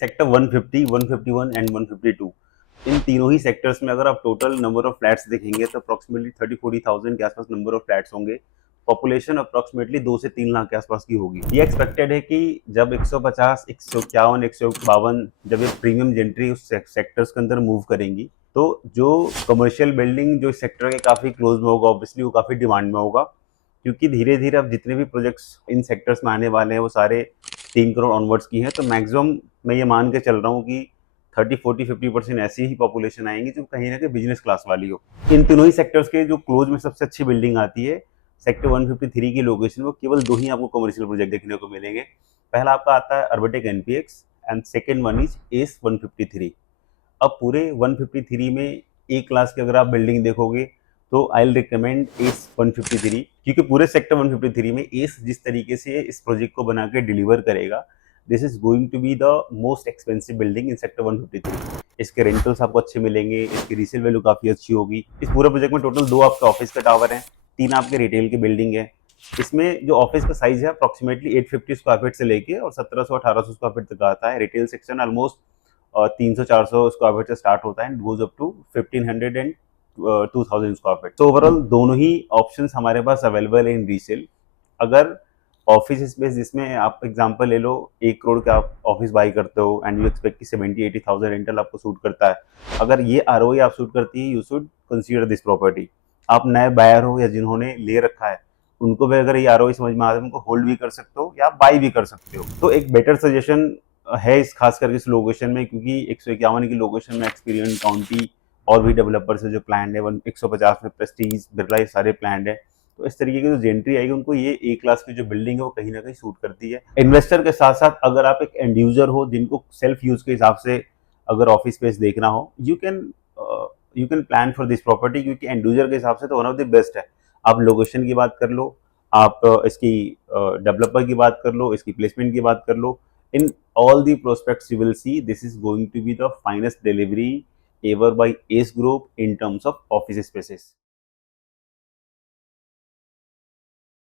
Sector 150, 151 and 152, इन तीनों ही sectors में अगर आप टोटल नंबर ऑफ फ्लैट्स देखेंगे तो अप्रॉक्सीमेटली 30-40,000 के आसपास नंबर ऑफ फ्लैट्स होंगे। पॉपुलेशन अप्रॉक्सीमेटली 2 से 3 लाख के आसपास की होगी। ये एक्सपेक्टेड है कि जब 150, 151, 152 जब ये प्रीमियम जेंट्री उस सेक्टर्स के अंदर मूव करेंगी, तो जो कमर्शियल बिल्डिंग जो इस सेक्टर के काफ़ी क्लोज में होगा, ऑब्वियसली वो काफ़ी डिमांड में होगा, क्योंकि धीरे धीरे अब जितने भी प्रोजेक्ट्स इन सेक्टर्स में आने वाले हैं वो सारे 3 करोड़ ऑनवर्ड्स की हैं। तो मैक्सिमम मैं ये मान के चल रहा हूँ कि 30-40-50% ऐसी ही पॉपुलेशन आएंगी जो कहीं ना कहीं बिजनेस क्लास वाली हो। इन तीनों ही सेक्टर्स के जो क्लोज में सबसे अच्छी बिल्डिंग आती है सेक्टर 153 की लोकेशन, वो केवल दो ही आपको कमर्शियल प्रोजेक्ट देखने को मिलेंगे। पहला आपका आता है अर्बटेक NPX and second one is S 153। अब पूरे 153 में ए क्लास की अगर आप बिल्डिंग देखोगे तो आई विल रिकमेंड एस 153, क्योंकि पूरे सेक्टर 153 में एस जिस तरीके से इस प्रोजेक्ट को बना के डिलीवर करेगा, this is going to be the most expensive building in sector 153। इसके रेंटल्स आपको अच्छे मिलेंगे, इसकी रीसेल वैल्यू काफ़ी अच्छी होगी। इस पूरे प्रोजेक्ट में टोटल 2 आपके ऑफिस का टावर है, 3 आपके रिटेल की बिल्डिंग है। इसमें जो ऑफिस का साइज है अप्रॉक्सीमेटली 850 स्क्वायर फीट से लेके और 1700-1800 स्क्वायर फीट तक आता है। Retail section almost 300-400 square feet से स्टार्ट होता है एंड गोज अप टू 1500 एंड 2000 स्क्वायर फीट। तो ओवरऑल दोनों ही ऑप्शंस हमारे पास अवेलेबल है इन रीसेल। अगर ऑफिस स्पेस जिसमें आप एग्जांपल ले लो, 1 करोड़ का आप ऑफिस बाई करते हो एंड यू एक्सपेक्ट कि 70-80,000 रेंटल आपको सूट करता है, अगर ये आरओई आप सूट करती है, you should consider this property. आप नए बायर हो या जिन्होंने ले रखा है, उनको भी अगर ये आरओई समझ में आता है, उनको होल्ड भी कर सकते हो या बाई भी कर सकते हो। तो एक बेटर सजेशन है इस खास करके इस लोकेशन में, क्योंकि 151 की लोकेशन में एक्सपीरियंस काउंटी और भी डेवलपर से जो प्लान है, 150 में प्रेस्टीज बिरला ये सारे प्लान है। तो इस तरीके की जो जेंट्री आएगी उनको ये ए क्लास की जो बिल्डिंग है वो कहीं ना कहीं सूट करती है। इन्वेस्टर के साथ साथ अगर आप एक एंड यूजर हो जिनको सेल्फ यूज के हिसाब से अगर ऑफिस स्पेस देखना हो, you can plan for this property, क्योंकि एंड यूजर के हिसाब से तो वन ऑफ द बेस्ट है। आप लोकेशन की बात कर लो, आप इसकी डेवलपर की बात कर लो, इसकी प्लेसमेंट की बात कर लो, इन all the prospects you will see this is going to be the finest delivery ever by Ace Group in terms of office spaces.